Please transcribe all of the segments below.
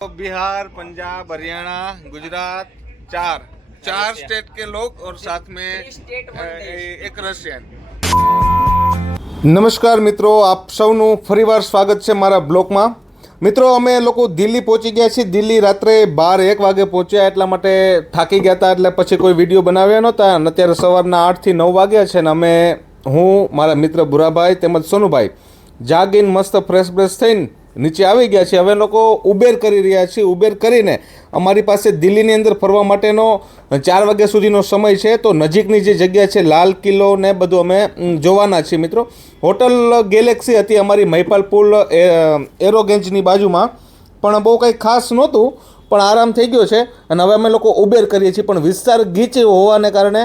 बिहार, पंजाब, हरियाणा, गुजरात, चार चार स्टेट के लोग और साथ में एक रशियन। નમસ્કાર મિત્રો, આપ સૌનું ફરીવાર સ્વાગત છે મારા બ્લોગમાં। મિત્રો, અમે લોકો દિલ્હી પહોંચી ગયા છીએ। દિલ્હી રાત્રે 12-1 વાગે પહોંચ્યા, એટલા માટે થાકી ગયા હતા, એટલે પછી કોઈ વિડીયો બનાવ્યા નહોતા। અને અત્યારે સવારના 8 થી 9 વાગ્યા છે ને અમે હું, મારા મિત્ર ભુરાભાઈ તેમજ સોનુભાઈ જાગીને મસ્ત ફ્રેશ થઈને નીચે આવી ગયા છે। હવે લોકો ઉબેર કરી રહ્યા છીએ। ઉબેર કરીને અમારી પાસે દિલ્હીની અંદર ફરવા માટેનો 4 વાગ્યા સુધીનો સમય છે, તો નજીકની જે જગ્યા છે લાલ કિલ્લો ને બધું અમે જોવાના છીએ મિત્રો। હોટલ ગેલેક્સી હતી અમારી મહિપાલ પુલ એરોગેન્જની બાજુમાં, પણ બહુ કંઈ ખાસ નહોતું, પણ આરામ થઈ ગયો છે। અને હવે અમે લોકો ઉબેર કરીએ છીએ, પણ વિસ્તાર ગીચ હોવાને કારણે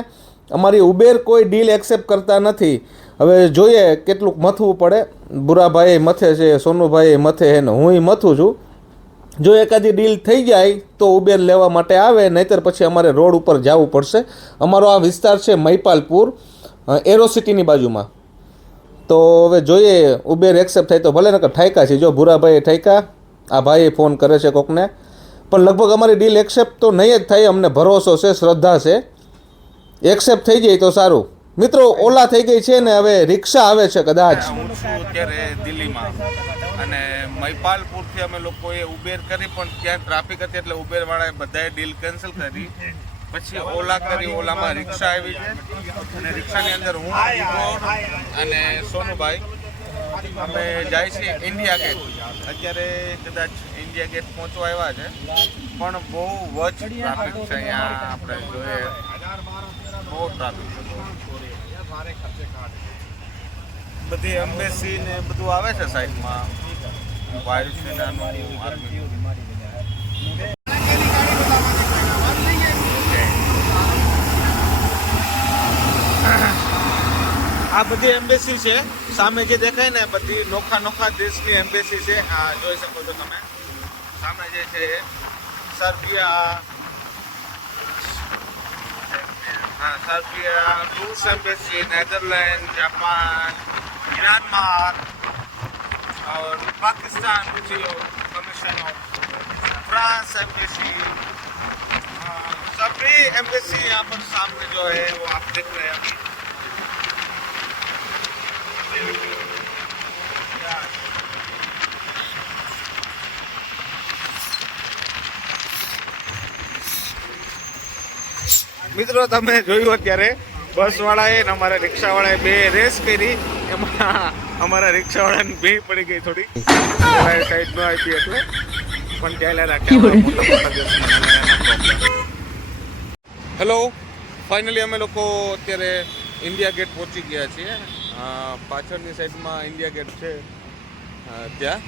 અમારી ઉબેર કોઈ ડીલ એક્સેપ્ટ કરતા નથી। હવે જોઈએ કેટલુંક મથવું પડે। બુરાભાઈ મથે છે, સોનુભાઈ મથે છે ને હું મથું છું। જો એકાદી ડીલ થઈ જાય તો ઉબેર લેવા માટે આવે, નહીંતર પછી અમારે રોડ ઉપર જવું પડશે। અમારો આ વિસ્તાર છે મહિપાલપુર એરોસિટીની બાજુમાં। તો હવે જોઈએ ઉબેર એક્સેપ્ટ થાય તો ભલે, નકર ઠાયકા છે। જો ભુરાભાઈએ ઠાયકા, આ ભાઈએ ફોન કરે છે કોકને, પણ લગભગ અમારી ડીલ એક્સેપ્ટ તો નહીં જ થાય, અમને ભરોસો છે, શ્રદ્ધા છે। એક્સેપ્ટ થઈ જાય તો સારું। મિત્રો, ઓલા થઈ ગઈ છે ને હવે રિક્ષા આવે છે કદાચ। હું છું અત્યારે દિલ્હીમાં અને મહિપાલપુરથી અમે લોકોએ ઉબેર કરી, પણ ત્યાં ટ્રાફિક હતી એટલે ઉબેરવાળાએ બધાએ ડીલ કેન્સલ કરી। પછી ઓલા કરી, ઓલામાં રિક્ષા આવી છે અને રિક્ષાની અંદર હું અને સોનુભાઈ અમે જાય છીએ ઇન્ડિયા ગેટ। અત્યારે કદાચ ઇન્ડિયા ગેટ પહોંચવા આવ્યા છે, પણ બહુ વચ ટ્રાફિક છે અહીંયા। આપણે જોઈએ બહુ ટ્રાફિક છે, બધી એમ્બેસી ને બધું આવે છે સાઈડમાં, વાયુસેનાનું, આર્મી। આ બધી એમ્બેસી છે, સામે જે દેખાય ને બધી નોખા દેશની એમ્બેસી છે। આ જોઈ શકો છો તમે, સામે જે છે સર્બિયા, સર્બિયા, રૂસ एम्बेसी, नेदरलैंड, जापान, म्यांमार और Pakistan commission of France embassy, सभी एम्बेसी यहाँ पर सामने जो है वो आप देख रहे हैं अभी। મિત્રો, તમે જોયું અત્યારે બસવાળાએ ને અમારા રિક્ષાવાળાએ બે રેસ કરી, એમાં અમારા રિક્ષાવાળાને ભીડ પડી ગઈ થોડી, સાઈડ નો આપી એટલે પણ ચાલ્યા રાખ્યા। હેલો, ફાઇનલી અમે લોકો અત્યારે ઇન્ડિયા ગેટ પહોંચી ગયા છીએ। પાછળની સાઈડમાં ઇન્ડિયા ગેટ છે, ત્યાં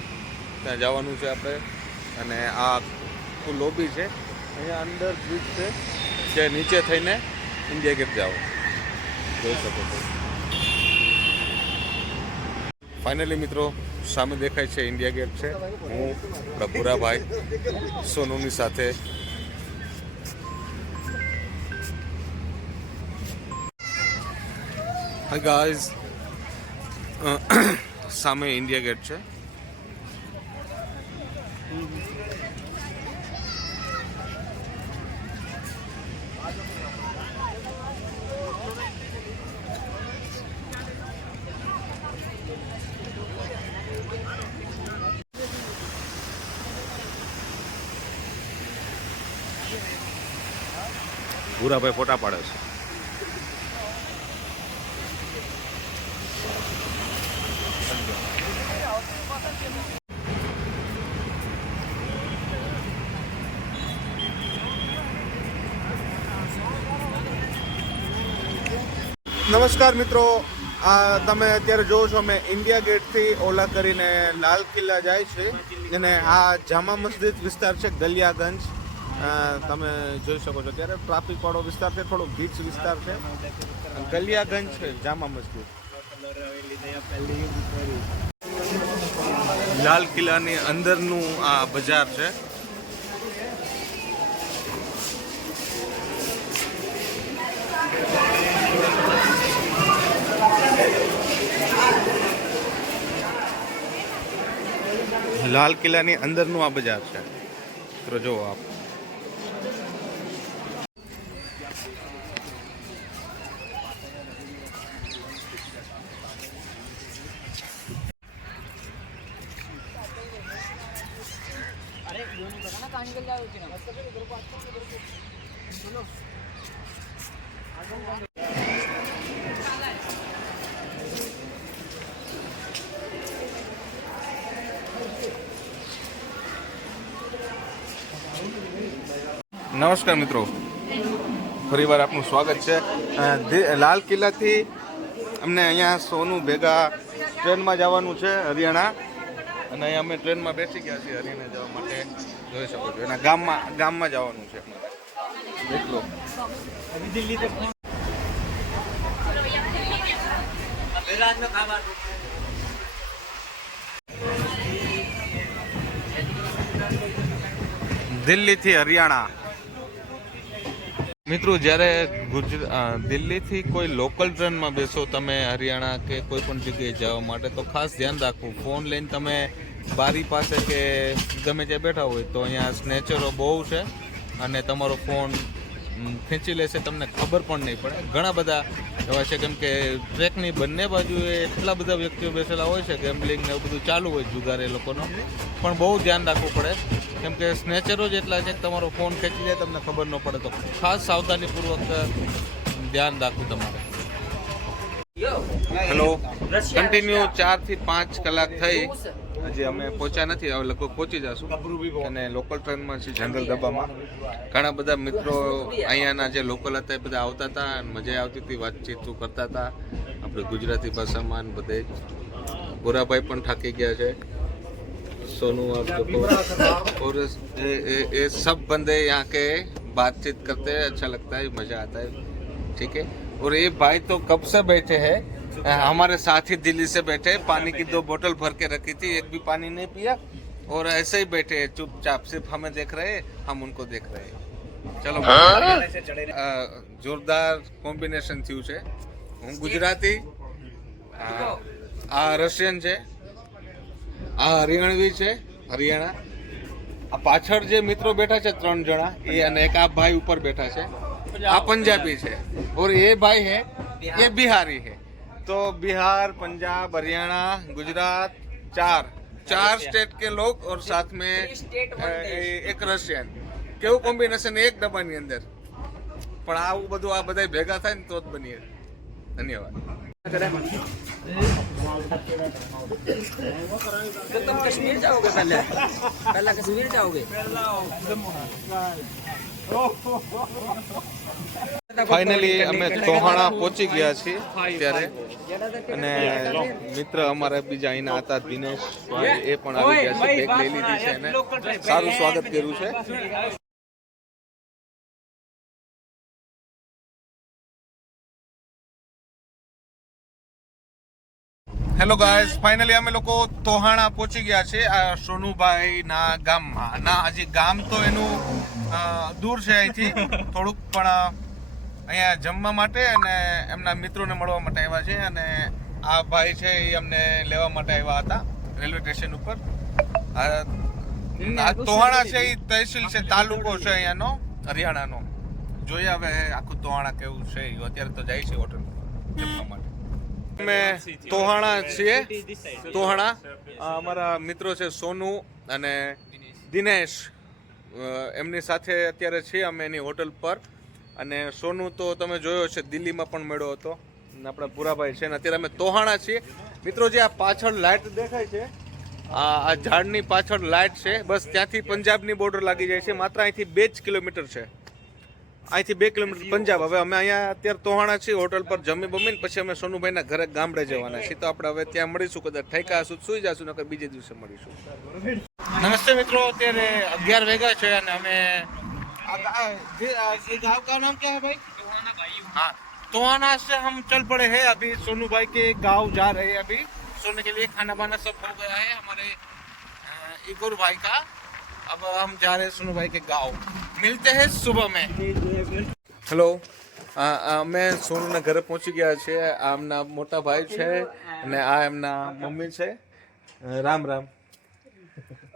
જવાનું છે આપણે। અને આ આખું લોબી છે, અહીંયા અંદર બ્રિજ છે, જે નીચે થઈને ઇન્ડિયા ગેટ જાઓ, જોઈ શકો છો। ફાઇનલી મિત્રો, સામે દેખાય છે ઇન્ડિયા ગેટ છે। હું ભુરાભાઈ સોનુની સાથે હાય ગાઈઝ, સામે ઇન્ડિયા ગેટ છે। ભૂરાભાઈ ફોટા પાડે છે। નમસ્કાર મિત્રો, આ તમે અત્યારે જોવો છો, અમે ઇન્ડિયા ગેટથી ઓલા કરીને લાલ કિલ્લા જાય છે, અને આ જામા મસ્જિદ વિસ્તાર છે, ગલિયાગંજ। તમે જોઈ શકો છો ત્યારે ટ્રાફિક વાળો વિસ્તાર છે, થોડો ગીચ વિસ્તાર છે। ગલિયાગંજ છે જામા મસ્જિદ। લાલ કિલ્લાની અંદરનું આ બજાર છે। લાલ કિલ્લાની અંદરનું આ બજાર છે। મિત્રો જુઓ આપ, નમસ્કાર મિત્રો, ફરીવાર આપનું સ્વાગત છે. લાલ કિલ્લાથી અમને અહીંયા સોનું ભેગા ટ્રેનમાં જવાનું છે હરિયાણા, અને અહીંયા અમે ટ્રેનમાં બેસી ગયા છીએ હરિયાણા જવા માટે. જોઈ શકો છો એના ગામમાં જવાનું છે. એટલો દિલ્હીથી હરિયાણા. મિત્રો, જ્યારે દિલ્હીથી કોઈ લોકલ ટ્રેનમાં બેસો તમે હરિયાણા કે કોઈ પણ જગ્યાએ જવા માટે, તો ખાસ ધ્યાન રાખવું. ફોન લઈને તમે બારી પાસે કે ગમે ત્યાં બેઠા હોય તો અહીંયા સ્નેચરો બહુ છે અને તમારો ફોન ખેંચી લેશે, તમને ખબર પણ નહીં પડે. ઘણા બધા એવા છે, કેમ કે ટ્રેકની બંને બાજુએ એટલા બધા વ્યક્તિઓ બેસેલા હોય છે, ગેમ્બલિંગ ને એવું બધું ચાલુ હોય, જુગાર એ લોકોનો. પણ બહુ ધ્યાન રાખવું પડે, કેમ કે સ્નેચરો જ એટલા છે કે તમારો ફોન ખેંચી જાય, તમને ખબર ન પડે. તો ખાસ સાવધાનીપૂર્વક ધ્યાન રાખવું તમારે. હેલો, કન્ટિન્યુ 4 થી 5 કલાક થઈ, હજી અમે પહોંચ્યા નથી. હવે લગભગ પહોંચી જશું. અને લોકલ ટ્રેનમાં છે જનરલ ડબ્બામાં. ઘણા બધા મિત્રો અહીંયાના જે લોકલ હતા એ બધા આવતા હતા, અને મજા આવતી હતી, વાતચીત કરતા હતા આપણે ગુજરાતી ભાષામાં. બધે ગોરાભાઈ પણ થાકી ગયા છે. सोनू आप देखो, और ये सब बंदे यहाँ के बातचीत करते हैं, अच्छा लगता है, मजा आता है. ठीक है. और ये भाई तो कब से बैठे हैं, हमारे साथ ही दिल्ली से बैठे हैं. पानी की 2 बोतल भर के रखी थी, एक भी पानी नहीं पिया, और ऐसे ही बैठे हैं चुपचाप, सिर्फ हमें देख रहे हैं, हम उनको देख रहे हैं. चलो, જોરદાર કોમ્બિનેશન થયું છે. હું ગુજરાતી, આ રશિયન છે, આ હરિયાણવી છે, હરિયાણા. આ પાછળ જે મિત્રો બેઠા છે 3 જણા, એ અને એક આ ભાઈ ઉપર બેઠા છે, આ પંજાબી છે. और ये भाई है, ये बिहारी है. तो बिहार, पंजाब, हरियाणा, गुजरात, 4 स्टेट के लोग, और साथ में एक रशियन. કેવું કોમ્બિનેશન એક ડબ્બાની અંદર. પણ આવું બધું આ બધા ભેગા થાય ને તો જ બની. ધન્યવાદ. तो तुम कश्मीर जाओगे पहले कश्मीर जाओगे. ફાઇનલી અમે તોહાણા પહોંચી ગયા છીએ અત્યારે, અને મિત્ર અમારા બીજા અહીંના હતા દિનેશ, એ પણ આવી ગયા છે. બેગ લઈ લીધી છે અને સારું સ્વાગત કર્યું છે. હેલો ગાઈઝ, ફાઇનલી અમે લોકો તોહાણા પહોંચી ગયા છે, આ સોનુભાઈ ના ગામમાં. ના, હજી ગામ તો એનું દૂર છે અહીંથી થોડુંક, પણ અહીંયા જમવા માટે અને એમના મિત્રોને મળવા માટે આવ્યા છે. અને આ ભાઈ છે એ અમને લેવા માટે આવ્યા હતા રેલવે સ્ટેશન ઉપર. તોહાણા છે એ તહેસીલ છે, તાલુકો છે અહીંયાનો હરિયાણાનો. જોઈએ હવે આખું તોહાણા કેવું છે. અત્યારે તો જાય છે હોટલ જમવા માટે. અમે તોહાણા છીએ. તોહાણા અમારા મિત્રો છે સોનુ અને દિનેશ, એમની સાથે અત્યારે છીએ અમે એની હોટલ પર. અને સોનુ તો તમે જોયો છે, દિલ્હીમાં પણ મળ્યો હતો. આપણા પુરાભાઈ છે. અને અત્યારે અમે તોહાણા છીએ. મિત્રો, જે આ પાછળ લાઇટ દેખાય છે, આ ઝાડની પાછળ લાઇટ છે, બસ ત્યાંથી પંજાબની બોર્ડર લાગી જાય છે. માત્ર અહીંથી 2 જ કિલોમીટર છે. અહીંથી 2 કિલોમીટર પંજાબ. હવે અમે અહીંયા અત્યારે તોહાણા છીએ હોટલ પર જમી બમીને પછી અમે સોનુભાઈના ઘરે ગામડે જવાના છીએ. તો આપણે હવે ત્યાં મળીશું, કદાચ ઠેકા હશું સુઈ જશું, નકર બીજે દિવસે મળીશું. નમસ્તે મિત્રો, અત્યારે 11 વાગ્યા છે અને અમે गाँव का नाम क्या है भाई? हाँ, तोहाना से हम चल पड़े हैं. अभी सोनू भाई के गांव जा रहे हैं. अभी सोने के लिए खाना बाना सब हो गया है हमारे इगोर भाई का. अब हम जा रहे हैं सोनू भाई के गांव. मिलते हैं सुबह में. હેલો, અમે સોનુના ઘરે પહોંચી ગયા છીએ. આ એમના મોટા ભાઈ છે અને આ એમના મમ્મી છે. રામ રામ.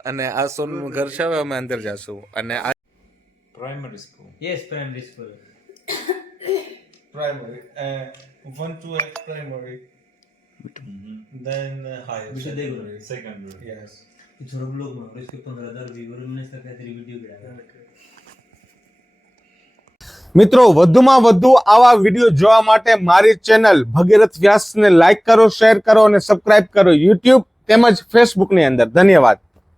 અને આ સોનું ઘર છે. હવે અમે અંદર જાશું અને આ Primary school. Yes, primary school. primary. 1 to 8 primary. Then higher विषय देखो. secondary. Secondary. Yes. छोटा ब्लॉग में और इसके 15,000 व्यूअर हमने इसका काहीतरी व्हिडिओ केला. મિત્રો વધુમાં વધુ આવા વિડીયો જોવા માટે મારી ચેનલ ભગીરથ વ્યાસને લાઈક કરો, શેર કરો અને સબસ્ક્રાઇબ કરો YouTube તેમજ Facebook ની અંદર. ધન્યવાદ.